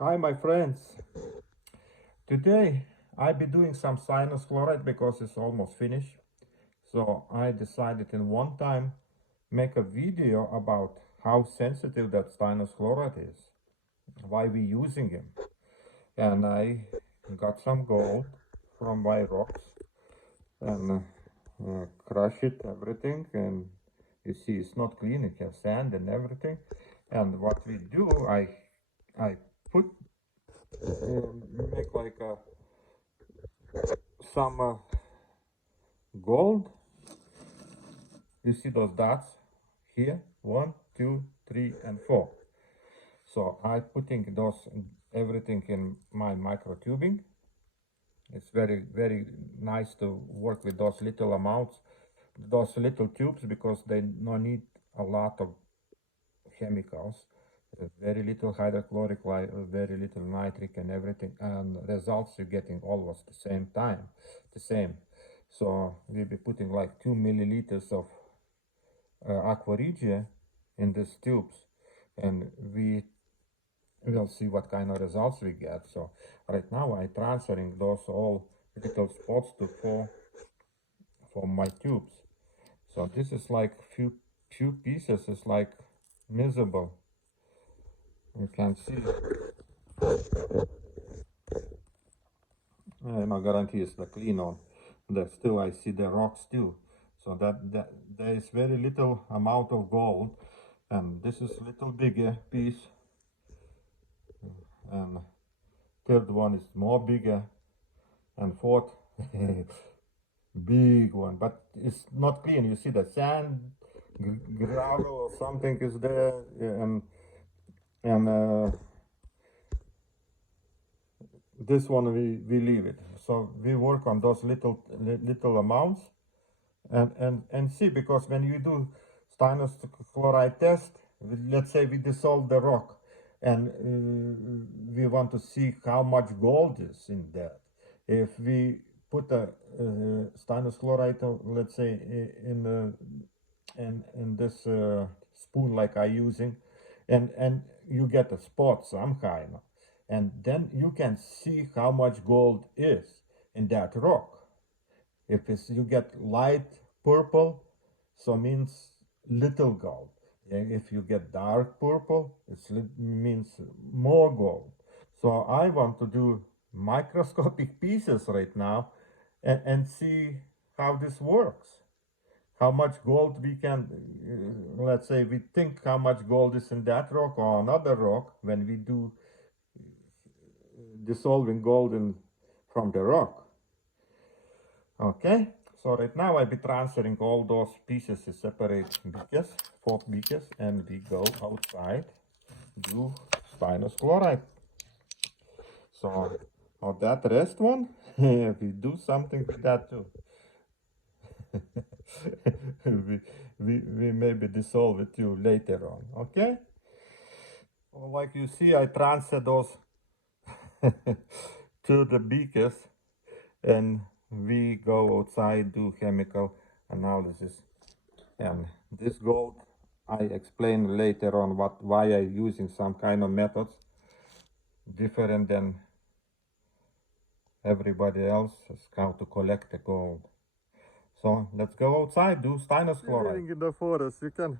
Hi my friends, today I'll be doing some Stannous Chloride because it's almost finished. So I decided in one time make a video about how sensitive that Stannous Chloride is, why we using him. And I got some gold from my rocks and crush it everything, and you see it's not clean, it has sand and everything. And what we do, I put make like a some gold. You see those dots here, 1, 2, 3, and 4. So I'm putting those everything in my micro tubing. It's very nice to work with those little amounts, those little tubes, because they don't need a lot of chemicals. Very little hydrochloric, very little nitric and everything, and results you're getting almost the same time, the same. So we'll be putting like 2 milliliters of aqua regia in these tubes, and we will see what kind of results we get. So right now I'm transferring those all little spots to for my tubes. So this is like few pieces, is like miserable. You can see. No guarantee it's the clean one. That still I see the rocks too. So that there is very little amount of gold, and this is little bigger piece, and third one is more bigger, and fourth big one, but it's not clean. You see the sand, gravel or something is there, and this one we leave it. So we work on those little amounts, and see, because when you do Stannous chloride test, let's say we dissolve the rock, and we want to see how much gold is in that. If we put a Stannous chloride, let's say in this spoon like I using, and you get a spot some kind, and then you can see how much gold is in that rock. If it's, you get light purple, so means little gold. And if you get dark purple, it means more gold. So I want to do microscopic pieces right now, and see how this works. How much gold we can, let's say we think how much gold is in that rock or another rock when we do dissolving gold from the rock. Okay, so right now I'll be transferring all those pieces to separate beakers, 4 beakers, and we go outside, do Stannous Chloride. So on that rest one, we do something with that too. we maybe dissolve it too later on, okay? Well, like you see, I transfer those to the beakers, and we go outside, do chemical analysis. And this gold I explain later on why I using some kind of methods different than everybody else, is how to collect the gold. So let's go outside, do Stannous Chloride. Living in the forest, you can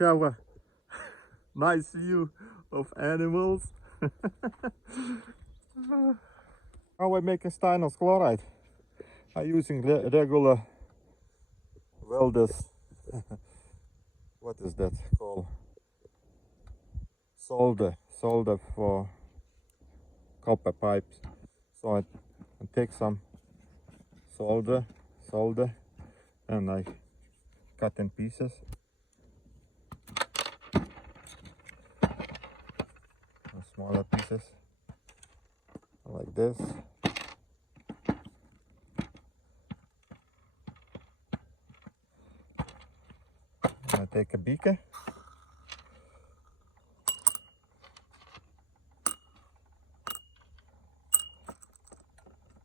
have a nice view of animals. How I make a Stannous Chloride? I'm using regular welders. What is that called? Solder for copper pipes. So I take some solder, and I cut in pieces. Smaller pieces, like this. I take a beaker.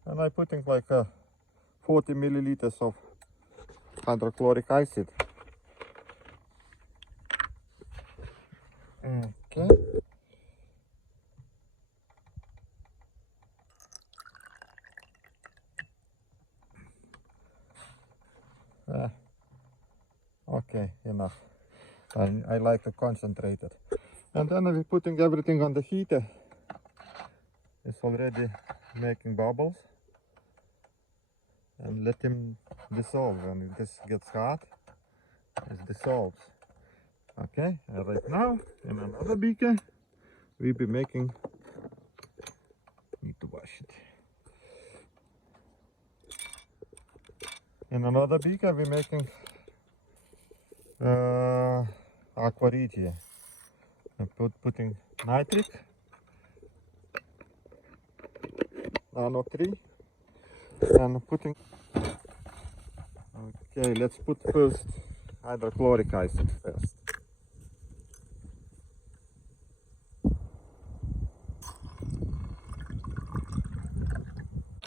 And I'm putting like 40 milliliters of hydrochloric acid. Okay. Okay, enough. I like to concentrate it. And then we're putting everything on the heater. It's already making bubbles. And let him dissolve. When this gets hot, it dissolves. Okay, and right now in another beaker we'll be making, need to wash it. In another beaker we're making aqua regia. I'm putting nitric, nano 3, and putting, okay, let's put first hydrochloric acid first.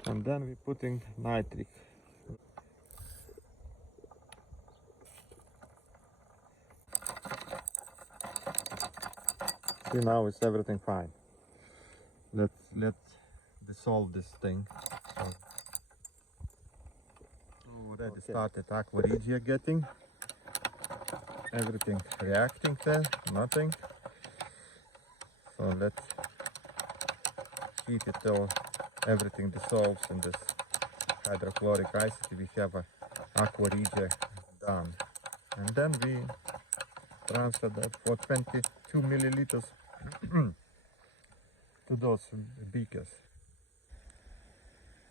And then we're putting nitric. See, now is everything fine. Let's dissolve this thing. So, already started aqua regia getting. Everything reacting there, nothing. So let's heat it till everything dissolves in this hydrochloric acid. We have a aqua regia done. And then we transfer that for 22 milliliters to those beakers.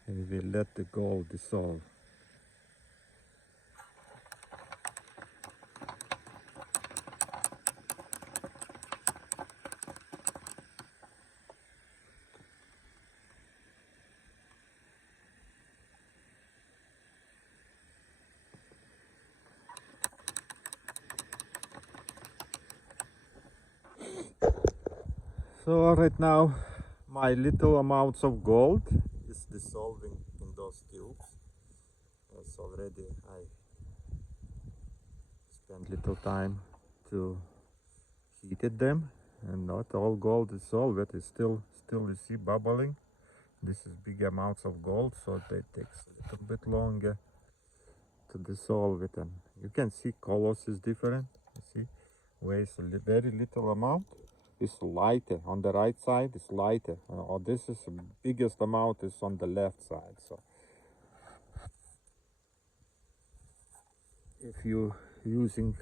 And we let the gold dissolve. So right now my little amounts of gold is dissolving in those tubes. It's already, I spent little time to heated them, and not all gold is solved. It's still you see bubbling. This is big amounts of gold, so it takes a little bit longer to dissolve it. And you can see colors is different. You see, weighs very little amount. It's lighter on the right side. It's lighter. Or this is the biggest amount is on the left side. So if you're using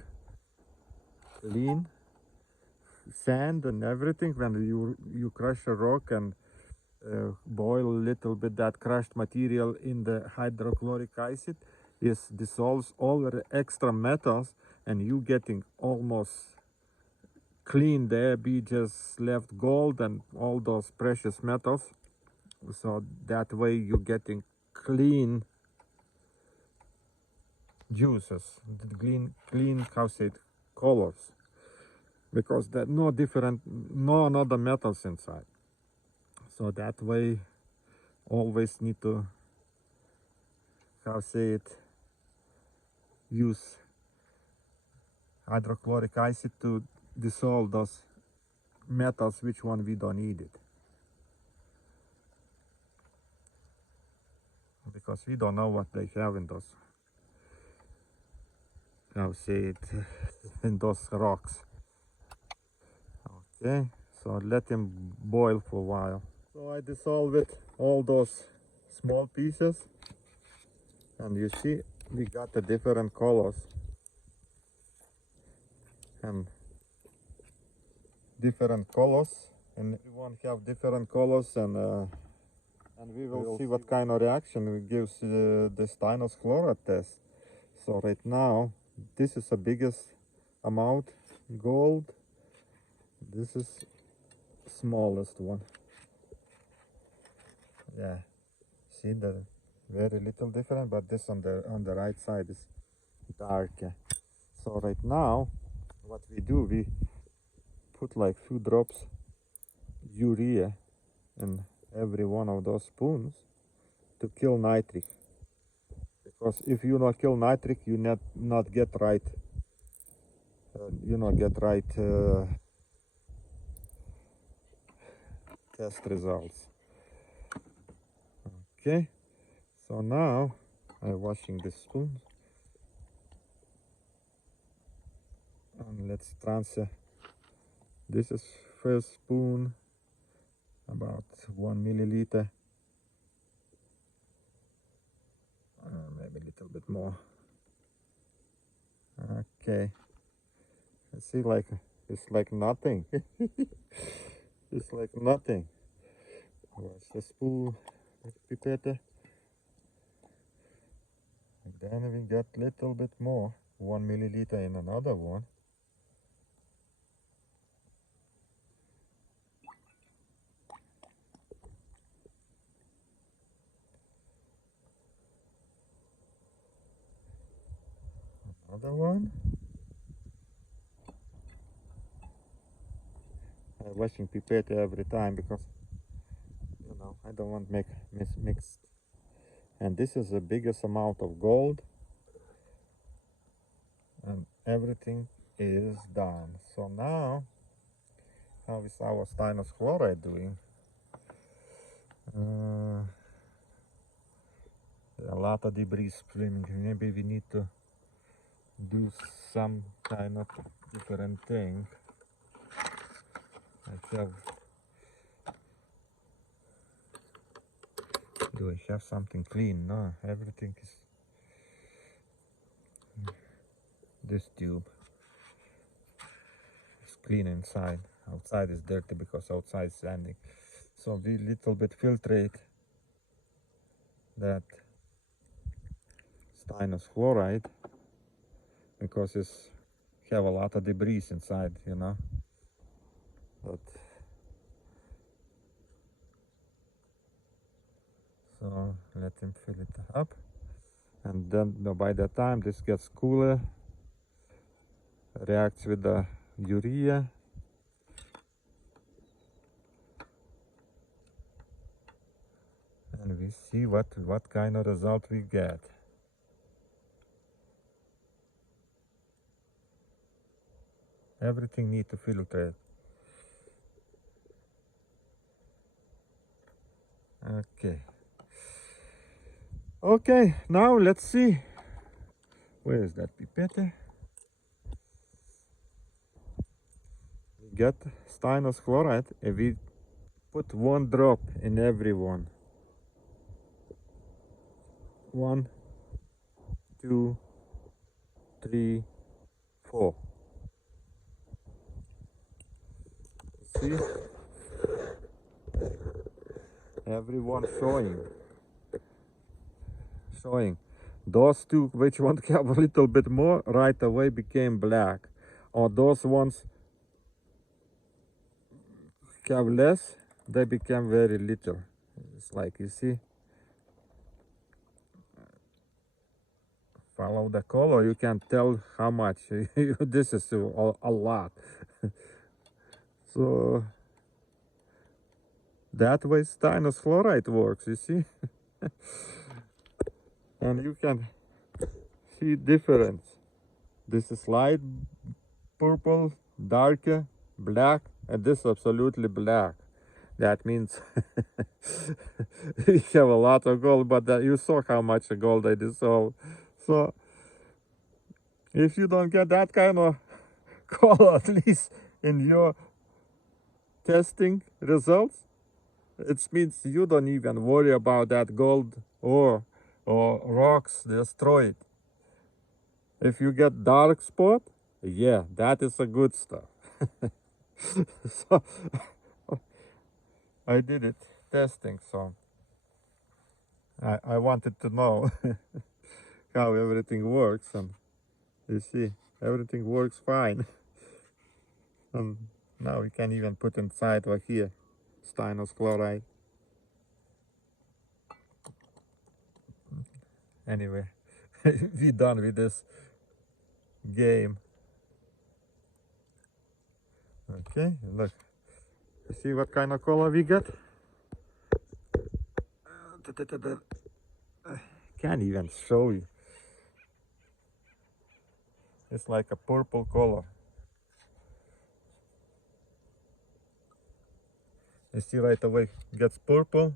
clean sand and everything, when you crush a rock and boil a little bit that crushed material in the hydrochloric acid, it dissolves all the extra metals, and you getting almost clean. There be just left gold and all those precious metals. So that way you're getting clean juices, clean how say it, colors, because there no different, no other metals inside. So that way always need to, how say it, use hydrochloric acid to dissolve those metals which one we don't need it, because we don't know what they have in those, how say it, in those rocks. Okay, so let them boil for a while. So I dissolve it, all those small pieces, and you see we got the different colors and different colors, and everyone have different colors, and we will see what kind of reaction it gives the Stannous Chloride test. So right now this is the biggest amount gold, this is smallest one. Yeah, see the very little different, but this on the right side is darker. So right now what we do, we put like few drops urea in every one of those spoons to kill nitric, because if you not kill nitric, you not get right test results. Okay, so now I'm washing the spoons. let's transfer. This is first spoon, about 1 milliliter, maybe a little bit more. Okay, see, like it's like nothing. It's like nothing. Where's the spoon, pipette? And then we got little bit more, 1 milliliter in another one. Another one. I'm washing pipette every time because, you know, I don't want to make mixed. And this is the biggest amount of gold. And everything is done. So now, how is our Stannous Chloride doing? A lot of debris swimming. Maybe we need to do some kind of different thing. Do I have something clean? No, everything is this tube. It's clean inside. Outside is dirty because outside is sandy. So we little bit filtrate that Stannous Chloride because it's have a lot of debris inside, you know. But so let him fill it up, and then by the time this gets cooler, reacts with the urea, and we see what kind of result we get. Everything need to filtrate. Okay, now let's see. Where is that pipette? We got Stannous Chloride and we put 1 drop in every one. 1, 2, 3, 4. See? Everyone showing. Those two, which one have a little bit more, right away became black. Or those ones have less, they became very little. It's like, you see, follow the color, you can tell how much. This is a lot. So that way Stannous Chloride works, you see. And you can see difference. This is light purple, darker, black, and this is absolutely black. That means you have a lot of gold, but you saw how much gold I dissolved. So if you don't get that kind of color, at least in your testing results, it means you don't even worry about that gold or rocks destroyed. If you get dark spot, yeah, that is a good stuff. So I did it testing, so I wanted to know how everything works, and you see, everything works fine. And now we can even put inside over here Stannous Chloride. Anyway, we done with this game. Okay, look, you see what kind of color we got? Can't even show you. It's like a purple color. You see right away gets purple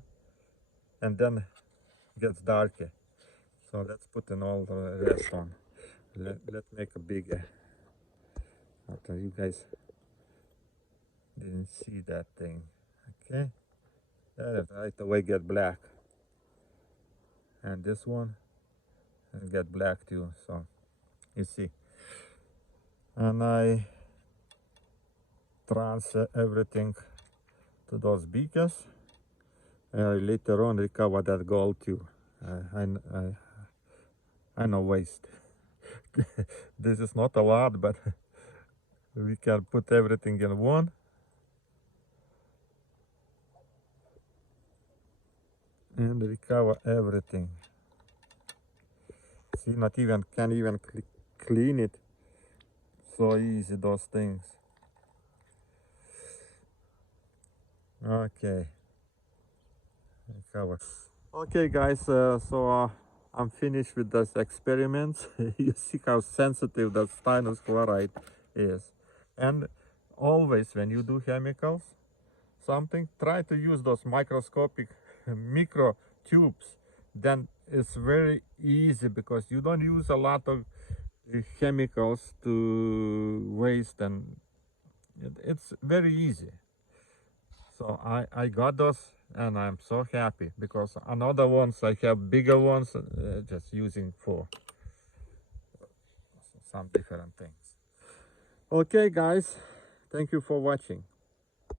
and then gets darker. So let's put in all the rest on. Let's make a bigger. But you guys didn't see that thing. Okay, that right away get black, and this one and get black too. So you see, and I transfer everything to those beakers. Later on recover that gold too. I know waste. This is not a lot, but we can put everything in one and recover everything. See, not even can even clean it. So easy, those things. Okay, recover. Okay, guys. I'm finished with this experiment. You see how sensitive that Stannous chloride is, and always when you do chemicals, something, try to use those microscopic micro tubes. Then it's very easy because you don't use a lot of chemicals to waste, and it's very easy. So I got those and I'm so happy because another ones I have bigger ones just using for some different things. Okay guys, thank you for watching.